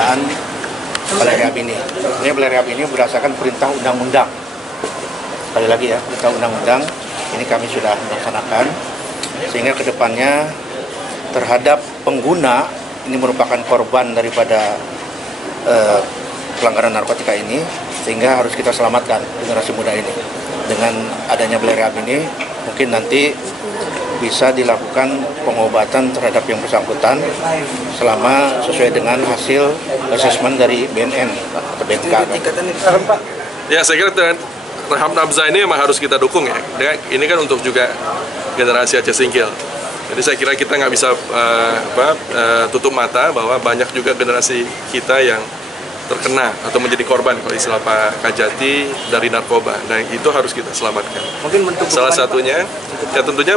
penggunaan balai rehab ini. Ini balai rehab ini berdasarkan perintah undang-undang. Sekali lagi ya, perintah undang-undang ini kami sudah melaksanakan, sehingga kedepannya terhadap pengguna ini merupakan korban daripada pelanggaran narkotika ini, sehingga harus kita selamatkan generasi muda ini. Dengan adanya balai rehab ini, mungkin nanti bisa dilakukan pengobatan terhadap yang bersangkutan selama sesuai dengan hasil asesmen dari BNN atau BNK. Ya, saya kira rehab nafza ini memang harus kita dukung ya. Ini kan untuk juga generasi Aceh Singkil. Jadi saya kira kita nggak bisa tutup mata bahwa banyak juga generasi kita yang terkena atau menjadi korban kalau istilah Pak Kajati dari narkoba. Nah, itu harus kita selamatkan. Mungkin salah satunya, ya tentunya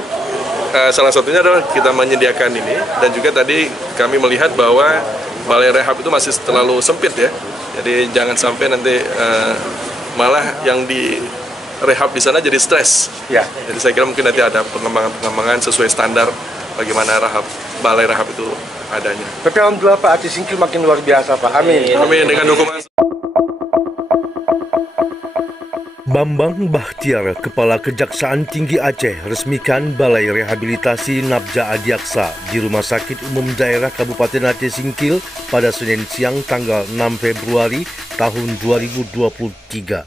salah satunya adalah kita menyediakan ini, dan juga tadi kami melihat bahwa balai rehab itu masih terlalu sempit ya. Jadi jangan sampai nanti malah yang di rehab di sana jadi stres. Ya. Jadi saya kira mungkin nanti ada pengembangan sesuai standar bagaimana balai rehab itu adanya. Tapi alhamdulillah Pak, Aceh Singkil makin luar biasa Pak. Amin. Amin, dengan dukungan. Bambang Bahtiar, Kepala Kejaksaan Tinggi Aceh, resmikan Balai Rehabilitasi Nabja Adiaksa di Rumah Sakit Umum Daerah Kabupaten Aceh Singkil pada Senin siang tanggal 6 Februari tahun 2023.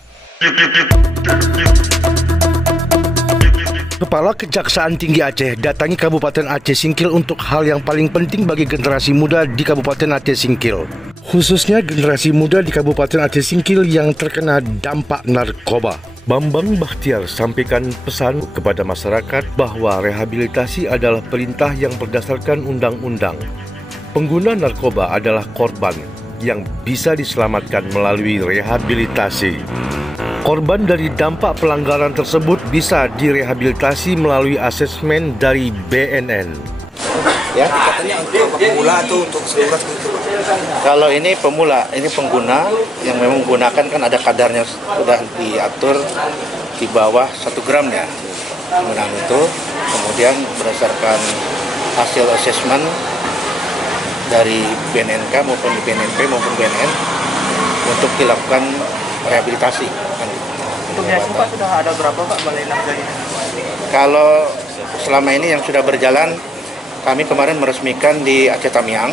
Kepala Kejaksaan Tinggi Aceh datangi Kabupaten Aceh Singkil untuk hal yang paling penting bagi generasi muda di Kabupaten Aceh Singkil. Khususnya generasi muda di Kabupaten Aceh Singkil yang terkena dampak narkoba. Bambang Bahtiar sampaikan pesan kepada masyarakat bahwa rehabilitasi adalah perintah yang berdasarkan undang-undang. Pengguna narkoba adalah korban yang bisa diselamatkan melalui rehabilitasi. Korban dari dampak pelanggaran tersebut bisa direhabilitasi melalui asesmen dari BNN. Ya. Katanya untuk pemula atau untuk seluruh gitu. Kalau ini pemula, ini pengguna yang memang menggunakan kan ada kadarnya sudah diatur di bawah 1 gram ya. Penggunaan itu kemudian berdasarkan hasil asesmen dari BNNK maupun BNNP maupun BNN untuk dilakukan rehabilitasi. Untuk biasa Pak sudah ada berapa Pak balai nafza ini? Kalau selama ini yang sudah berjalan, kami kemarin meresmikan di Aceh Tamiang,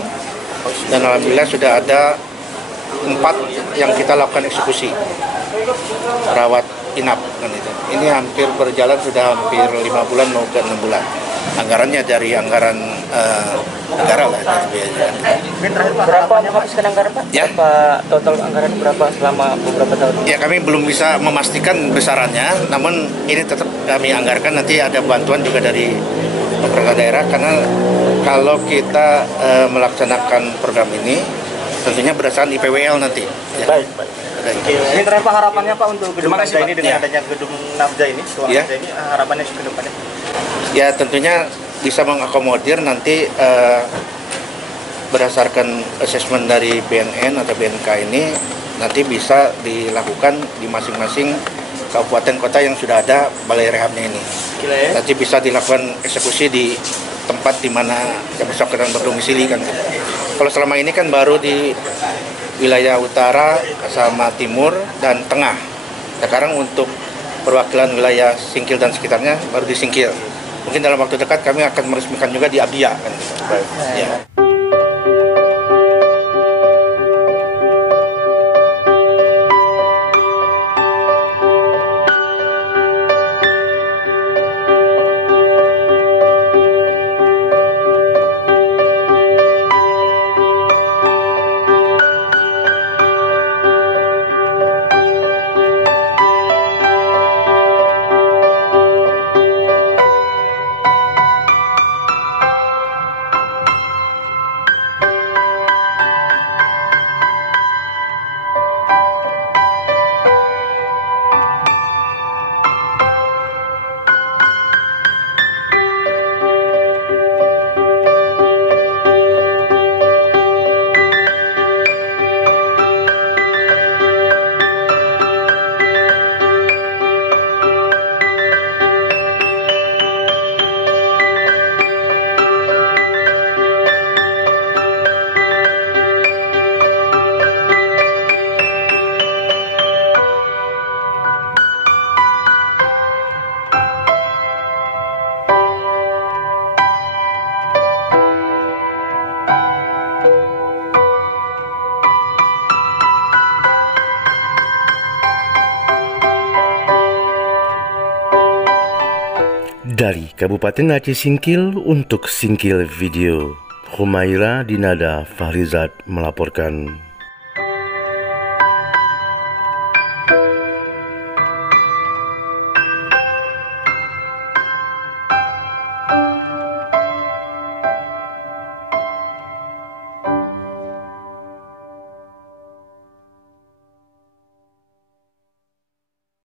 dan alhamdulillah sudah ada 4 yang kita lakukan eksekusi rawat inap kan itu. Ini hampir berjalan sudah hampir 5 bulan mau ke 6 bulan. Anggarannya dari anggaran negara lah. Berapa menghabiskan anggaran Pak? Ya. Berapa total anggaran berapa selama beberapa tahun? Ya, kami belum bisa memastikan besarannya, namun ini tetap kami anggarkan. Nanti ada bantuan juga dari pemerintah daerah, karena kalau kita melaksanakan program ini tentunya berdasarkan IPWL nanti. Ya. Baik. Ini terakhir Pak, harapannya Pak untuk gedung nafza ini dengan Ya. adanya gedung nafza ini, Ya. nafza ini harapannya ke depannya? Ya, tentunya bisa mengakomodir nanti berdasarkan asesmen dari BNN atau BNK ini, nanti bisa dilakukan di masing-masing kabupaten kota yang sudah ada balai rehabnya ini. Nanti bisa dilakukan eksekusi di tempat di mana yang bersangkutan berdomisili kan. Kalau selama ini kan baru di wilayah utara sama timur dan tengah. Sekarang untuk perwakilan wilayah Singkil dan sekitarnya baru di Singkil. Mungkin dalam waktu dekat kami akan meresmikan juga di Abia kan. Ya. Dari Kabupaten Aceh Singkil untuk Singkil Video, Humaira Dinada Fahrizat melaporkan.